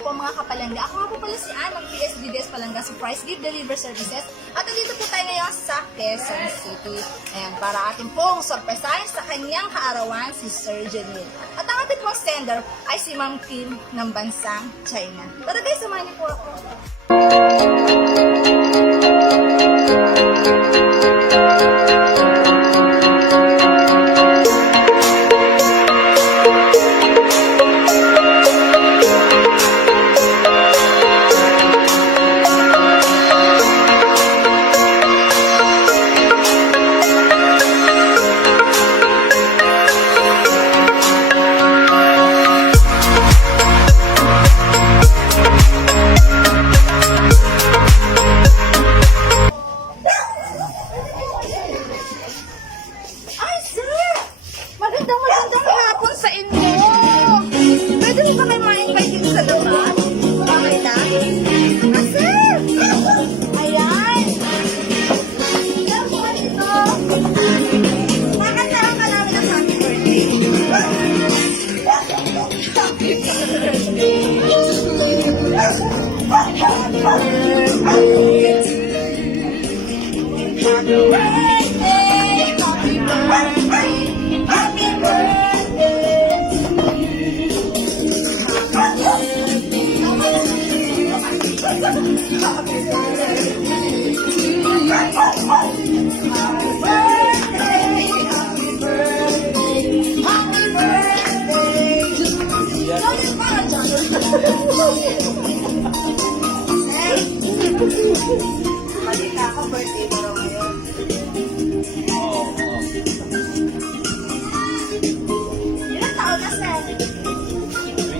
po mga kapalangga. Ako nga po pala si Ann ng PSDBS Palangga Surprise Gift Delivery Services. At nandito po tayo ngayon sa Quezon City. Ayan, para ating pong surprisein sa kanyang kaarawan si Sir Janine. At ang ating pong sender ay si Ma'am Kim ng bansang China. Tara guys, samahan niyo po ako. Magandang hapon sa inyo. Pwede mo ba kayo ma-invite dito sa labas? Okay na? Sir! Ayan! Meron po kayo dito. Makantaran ka namin ng happy birthday. Malita ako, birthday mo raw ngayon. Ilang taon na, sir?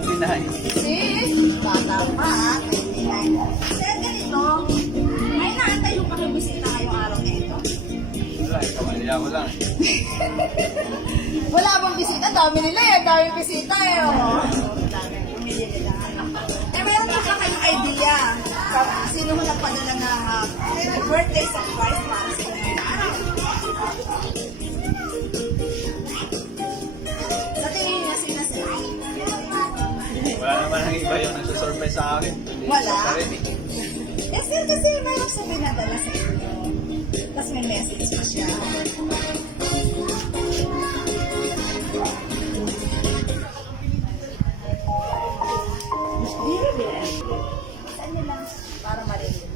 29. Sis, bata pa ha, 29. Sir, ganito, ay naantay yung pakibisita ngayong araw na ito. Wala, kamalya ko lang. Wala bang bisita? Dami nila eh, daming bisita eh. Oh. Pumili nila. Meron na ba kayong idea? Sino mo nagpadala ng birthday surprise para sa inyo? Sa tingin niyo, sino sila? Wala naman ang iba yung nagsusurprise sa akin. Wala? Sa rin, eh. Yes, sir, kasi mayroong sabi na dala sa inyo. Tapos may message pa siya. Bire. Saan nyo lang para marinig?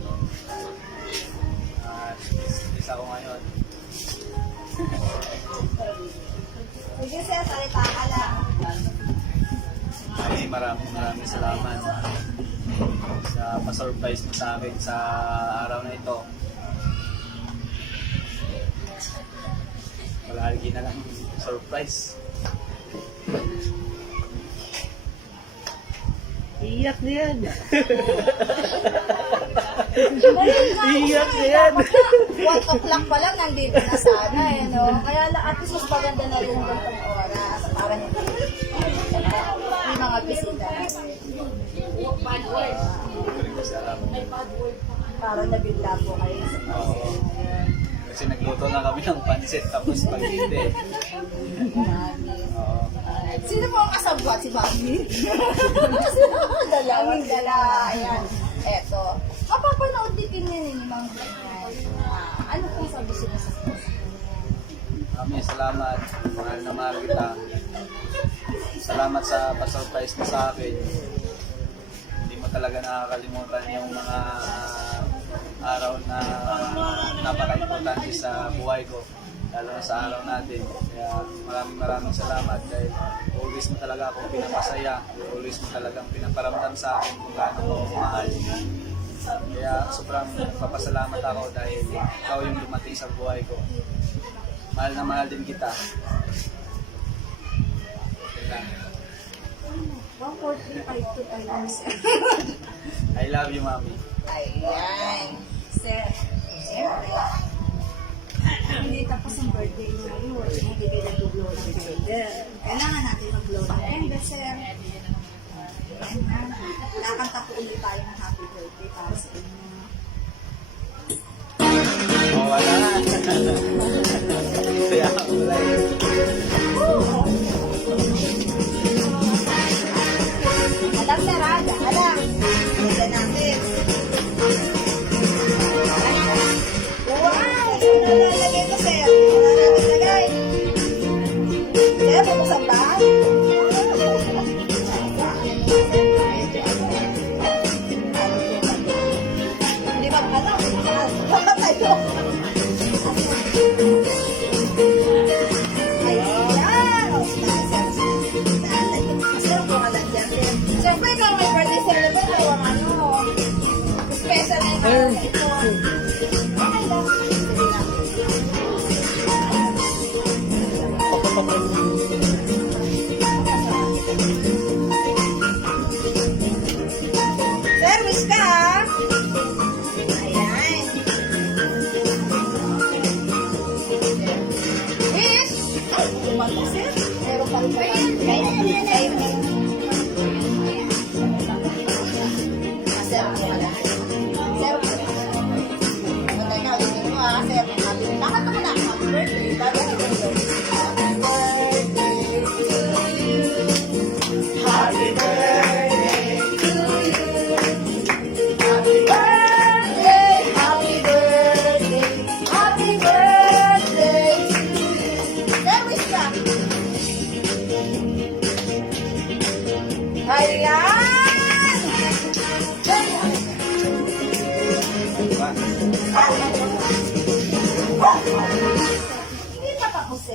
Isa ko ngayon. Sige sir, salita ka lang. Ay, maraming salamat sa pa-surprise mo sa akin sa araw na ito. Wala lagi na lang surprise. Iyak na yan. Iyak na yan. 1 o'clock pa lang, nandito na sana eh, no? Kaya at least mas maganda na rin yung gantong oras para hindi yung mga bisita. Para nabigla po kayo sa Oo. Kasi nagluto na kami ng pansit tapos pag-hindi. Oo. Sino po ang kasabwat? Si Mami? Dalawang dala. Ayan. Eto. Mapapanood din niya ni Mang Brian. Ano pong sabi sila sa Mami, salamat. Mahal na mahal kita. Salamat sa pa-surprise mo sa akin. Hindi mo talaga nakakalimutan yung mga araw na napaka-importante sa buhay ko. Lalo na sa araw natin. Kaya maraming salamat dahil always mo talaga akong pinapasaya. Always mo talagang pinaparamdam sa akin kung gaano ko mahal. Kaya sobrang papasalamat ako dahil ikaw yung dumating sa buhay ko. Mahal na mahal din kita. 145 times. I love you, Mami. Ayan. Sir, siyempre, hindi tapos ang birthday mo ngayon. Hindi kayo nag-blow ng candle. Kailangan natin mag-blow ng candle, sir. Ayan na. Nakakanta po ulit tayo ng happy birthday para sa inyo. Oh, wala. Kaya wala yun. Alam na, Rada. Alam.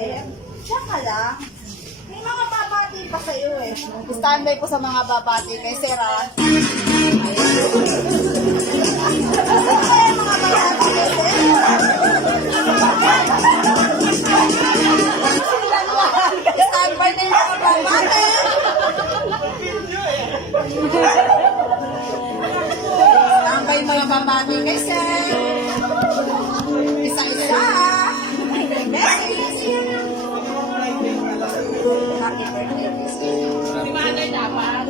sir. Tsaka lang. May mga babati pa sa'yo eh. Standby po sa mga babati kay sir ah. Ay, mga babati kay sir. Standby na yung mga babati. Standby mga babati kay sir. Isa-isa. Message. Happy birthday, sir. Di ba dapat?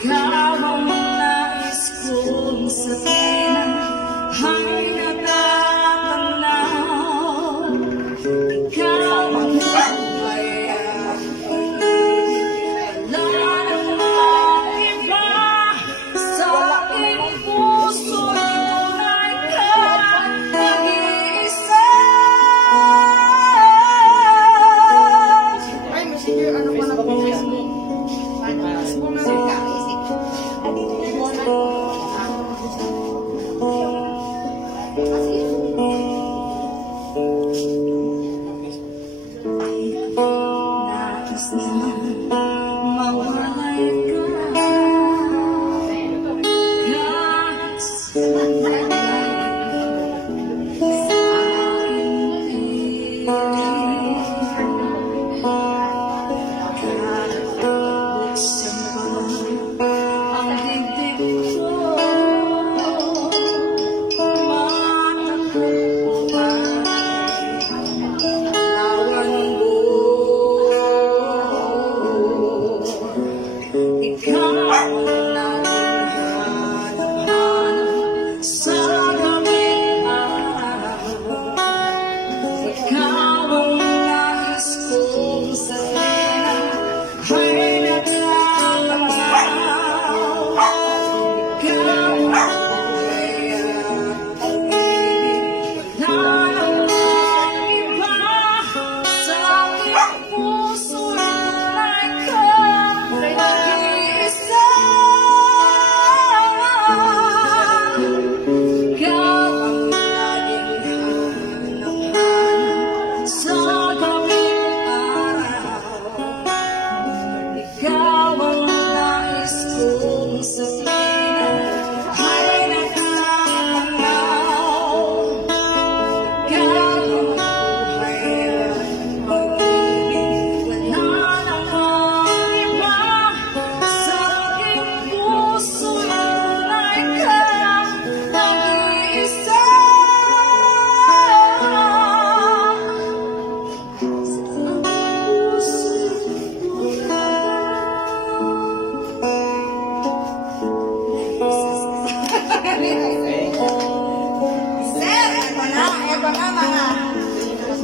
Ikaw ang nais kong sabihin ay natatanaw. Ikaw ang mayayang wala namang iba sa aking puso. Tunay ka nag-iisa. Ay, sige, ano pa na po Facebook?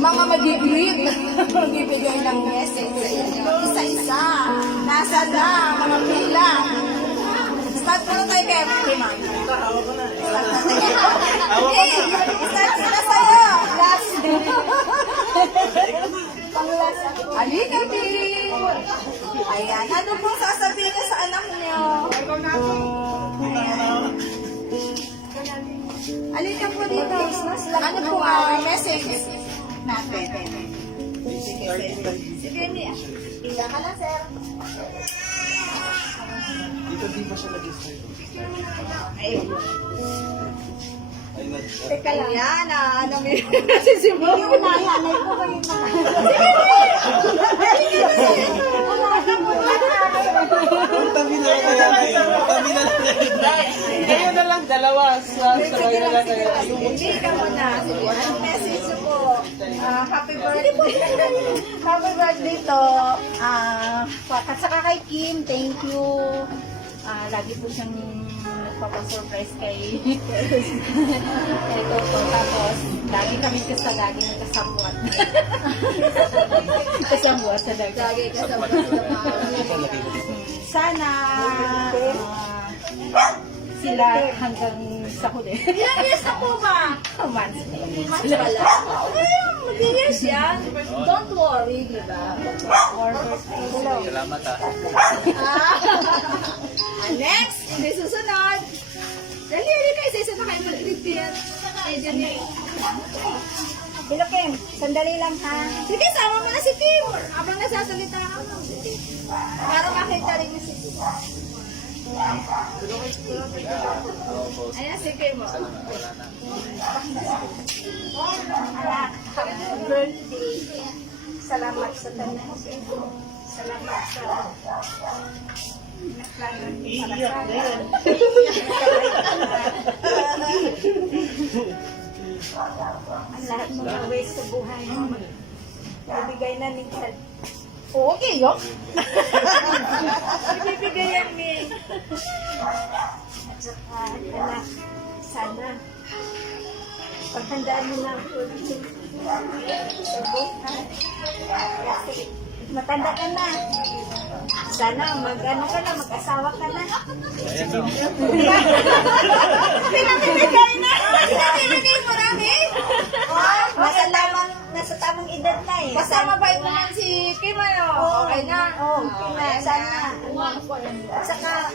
mga mag-greet, magbibigay ng message sa inyo. Isa-isa. Nasa na, mga pila. Start muna tayo kay Prima. Start muna sa'yo. Last. Pang-last ako. Halika, Pili. Ayan. Ano pong sasabihin niyo sa anak niyo? Ayan. Halika po dito. Ano po message natin? Sige, niya. Pila ka lang, sir. Dito di ba siya nag-start? Teka lang. Yan, nasisimula. Yung nanay ko kayo na. Tabi na lang kaya kayo. Tabi na lang kayo. Kayo na lang dalawa. Sa kayo na lang kayo. Hindi ka muna. Anong message mo po? Happy birthday po. Happy birthday to. At saka kay Kim, thank you. Lagi po siyang nagpapasurprise kay Toto. Tapos, lagi kami lagi nagkasambuat. Kasambuat sa dagat. Lagi kasambuat sa sana sila hanggang sa huli. Ilang years na po ba? Months. Months pala. Mag-years yan. Don't worry, di ba? Salamat ha. Next, hindi susunod. Dali kayo sa isa na kayo mag-repeat. Bilokin, sandali lang ha. Sige, sama mo na si Kim. Habang nasasalita ka. Para makita rin niya si Kim. Ayan, si Kim. Wala na. Anak, happy birthday. Salamat sa tanan. Salamat sa iyak na yan. Ang lahat ng mga ways sa buhay mo. Ibigay na ni God. Okay, yun. Ibibigay yan ni. At saka, anak, sana paghandaan mo na ang sa buhay. Kasi matanda ka na. Sana mag-ano ka na, mag-asawa ka na. Ayan o. Pinamimigay na! Pinamimigay mo namin! Nasa tamang edad na eh. Basta mabait mo man si Kim, ano? Okay na? Oo, okay na. Sana. At saka,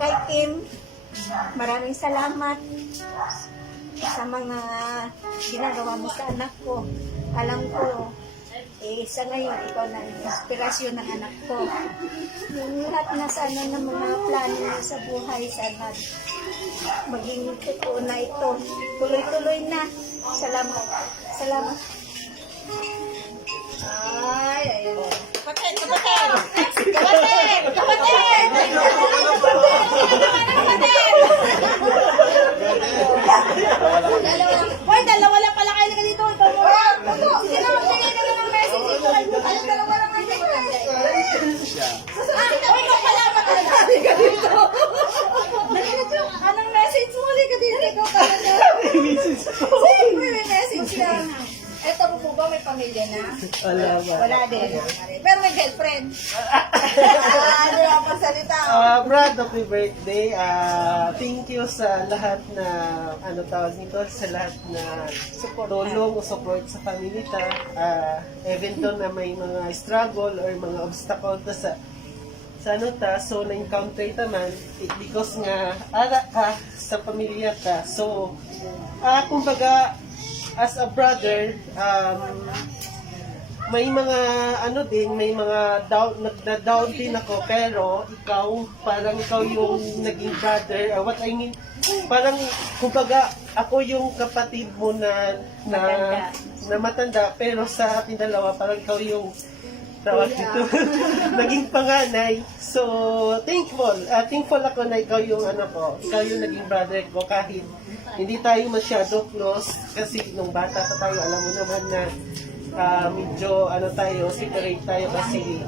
kay Kim, maraming salamat sa mga ginagawa mo sa anak ko. Alam ko, sa ngayon, ikaw na ang inspirasyon ng anak ko. Yung lahat na sana ng mga plano mo sa buhay, sana maging totoo na ito. Tuloy-tuloy na. Salamat. Salamat. Ay, ayun. Kapatid! Kapatid! Kapatid! Kapatid! Hoy, dalawa lang pala kayo na dito. Ikaw mo. Sige na, magbigay na lang ng message dito. Kayo dalawa lang kayo. Hoy, ikaw pala magkakali ka dito. Anong message mo? Huli ka dito. Ikaw pala na. Siyempre, may message lang. Eto po ba may pamilya na? Wala din. Pero may girlfriend. Ano yung pagsalita? Brad, happy birthday. Thank you sa lahat na, ano tawag nito, sa lahat na tulong o support sa pamilya. Even though na may mga struggle or mga obstacle ta sa ano ta, so na-encounter naman, because nga, ala ka sa pamilya ka. So, kumbaga, as a brother, may mga ano din, may mga nagda-down din ako, pero ikaw, parang ikaw yung naging brother, what I mean, parang kumbaga ako yung kapatid mo na matanda, pero sa ating dalawa, parang ikaw yung tawag dito, naging panganay. So, thankful ako na ikaw yung ikaw yung naging brother ko, kahit hindi tayo masyado close, kasi nung bata pa tayo, alam mo naman na medyo separate tayo kasi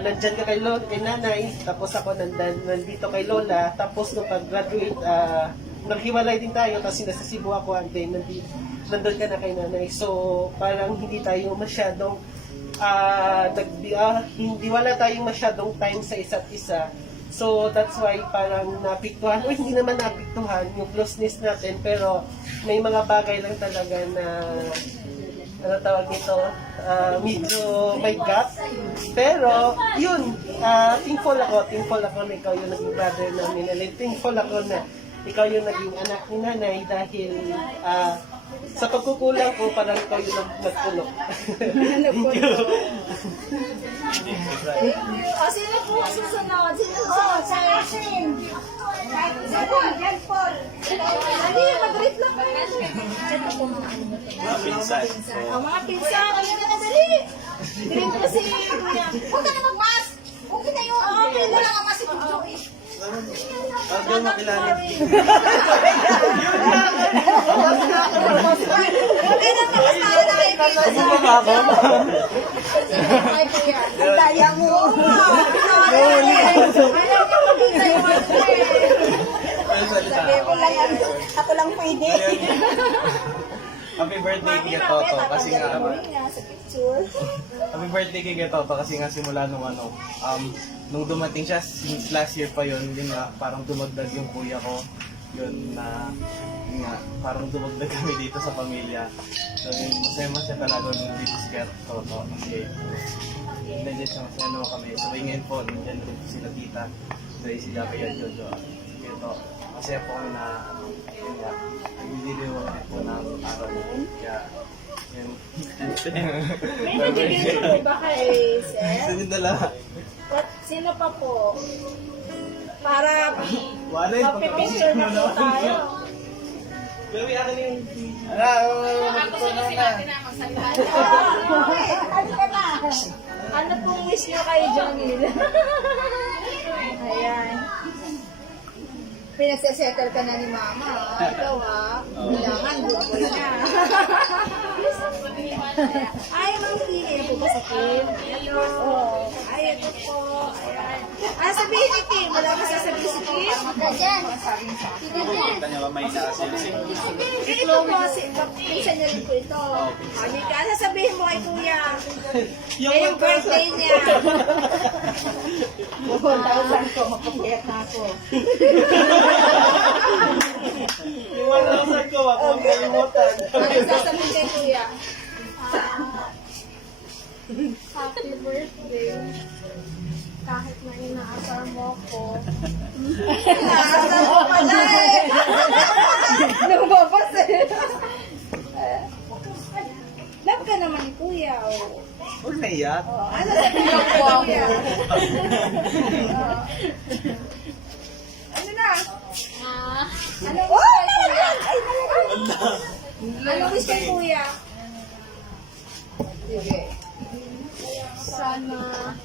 nandyan ka kay nanay, tapos ako nandito kay lola, tapos nung pag-graduate, naghiwalay din tayo kasi nasa Cebu ako, and then nandun ka na kay nanay. So, parang hindi tayo masyadong hindi wala tayong masyadong time sa isa't isa. So, that's why parang napiktuhan, o hindi naman napiktuhan yung closeness natin, pero may mga bagay lang talaga na, tawag nito, medyo may gap. Pero, yun, thankful ako na ikaw yung naging brother namin. And thankful ako na ikaw yung naging anak ni nanay dahil sa pagkukulang ko, parang ikaw yung nagpuno. Thank you. Sino po ang susunod? Sino sa akin? Yan, Paul. Dali, mag-rip lang kayo. Mga pinsan. Mga pinsan, ano na dali? Dirin ko si Kuya. Huwag ka na mag-mas. Okay na yun. Okay na lang ang mas ito. Huwag yung makilala. Okay na, mas Ano ba ako? Ay, kuya. Ang daya mo. Ayaw niyo makita yung Sabi mo lang, ako lang pwede. Happy birthday kay Toto kasi nga Sa picture. Happy birthday kay Toto kasi nga simula nung nung dumating siya since last year pa yun nga parang dumagdag yung kuya ko yun nga parang dumagdag kami dito sa pamilya. So yun, masaya talaga nung dito si Kuya Toto kasi nandiyan siya masaya naman kami. So ngayon po nandiyan rin po sila tita. So si Jackie at Jojo. Si Kuya Toto. Masaya po kami na yun nga nagliliwanag po ng araw. Kaya yun. May nagiging po ba kay Sir? Sino dala? Sino pa po? Para Wala yung mapipicture na po tayo. Baby, akin yung... Ano pong wish nyo kay Jonil? Ayan. Pinagsasettle ka na ni mama. Ikaw kailangan good boy na. Ay, ma'am, hindi po ba sa Kim? Hello. Ay, ito po. Ayan. Sabihin ni Kim. Wala ba sasabihin si Kim? Ganyan. Kita niya ba may nakasilsing? Ito po, pinsan niya rin po ito. Kami ka, sasabihin mo kay kuya. Yung birthday niya. 1,000 ko, magpapayak na ako. Yung 1,000 ko, wag mong kalimutan. Ano sasabihin kay kuya? Happy birthday. Kahit na inaasar mo ko. Nakasal ko pala eh. Lumabas eh. Love ka naman ni kuya. Huwag naiyak. Ano sabihin mo kay kuya? Ano na? Ano wish kay kuya? Ano wish kay kuya? Sige. Sana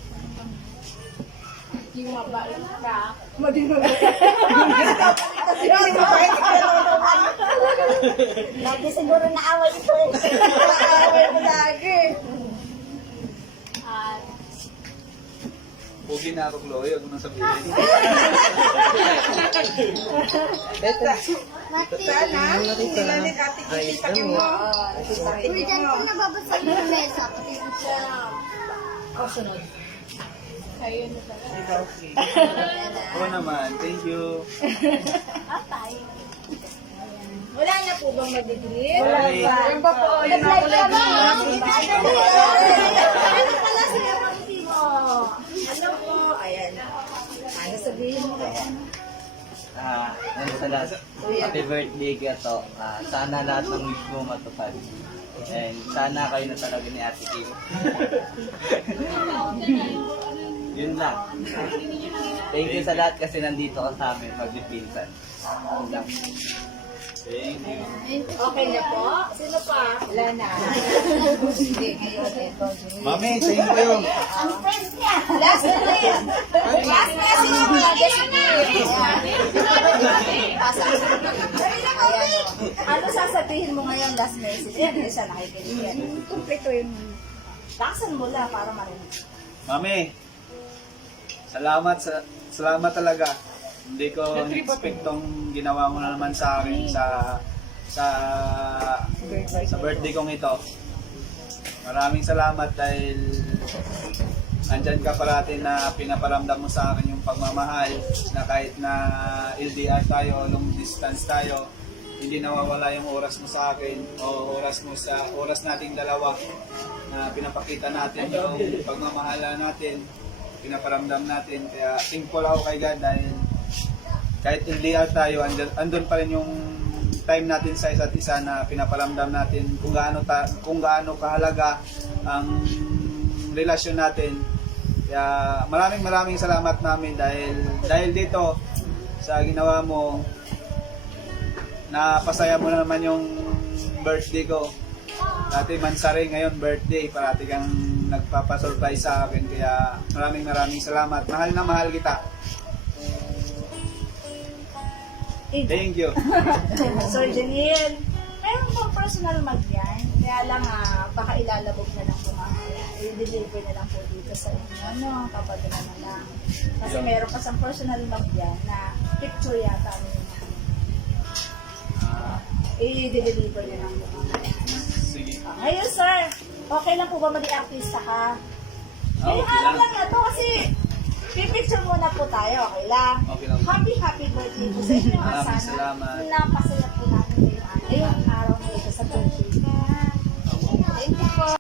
yung mabait ka. Lagi siguro naaway ito eh. Away mo lagi. At Pugi na ako, Chloe. Huwag mo nang sabihin. Sana, sila ni Kati Kitty pati mo. Uy, dyan po nababasa yung mesa. Pati siya. Sunod. Kayo na talaga. Oo naman. Thank you. Atay. Wala na po bang magdidilit? Wala pa. Yung pa po, yung Nag-live ka ba? Ano pala sila mo? Ano po? Ayan. Ano sabihin mo kaya? Happy birthday ka to. Sana lahat ng wish mo matupad. And sana kayo na talaga ni Ate Kim. Yun lang. Thank you sa lahat kasi nandito ka sa amin magpipinsan. Yun lang. Thank you. Okay na po? Sino pa? Wala na. Hindi, ngayon ito. Mami, thank you. Ang friends niya. Last na yan. Last na sino mo lagi si Ano sasabihin mo ngayon last message? Yan, isa nakikinig yan. Kompleto yung laksan mo lang para marinig. Mami, salamat talaga. Hindi ko expect tong ginawa mo na naman sa akin sa birthday kong ito. Maraming salamat dahil andyan ka parati na pinaparamdam mo sa akin yung pagmamahal na kahit na LDR tayo, long distance tayo, hindi nawawala yung oras mo sa akin o oras nating dalawa na pinapakita natin yung pagmamahala natin, pinaparamdam natin. Kaya thankful ako kay God dahil kahit LDR tayo, andun pa rin yung time natin sa isa't isa na pinaparamdam natin kung gaano kahalaga ang relasyon natin. Kaya maraming salamat namin dahil dito sa ginawa mo, napasaya mo na naman yung birthday ko. Dati Mansari, ngayon birthday, parati kang nagpapasurprise sa akin. Kaya maraming salamat. Mahal na mahal kita. Thank you. Sir Janine, meron bang personal mag yan? Kaya lang, baka ilalabog na lang po mamaya. I-deliver na lang po dito sa inyo, no? Papadala na lang. Kasi meron pa sa personal log yan na picture yata nyo. I-deliver na lang po mamaya. Sige. Ngayon, sir, okay lang po ba maging artista ka? Okay Yung harap lang. lang na to kasi pipicture muna po tayo, okay lang? Okay lang. Happy birthday po sa inyo. Maraming Sana salamat. napasaya po namin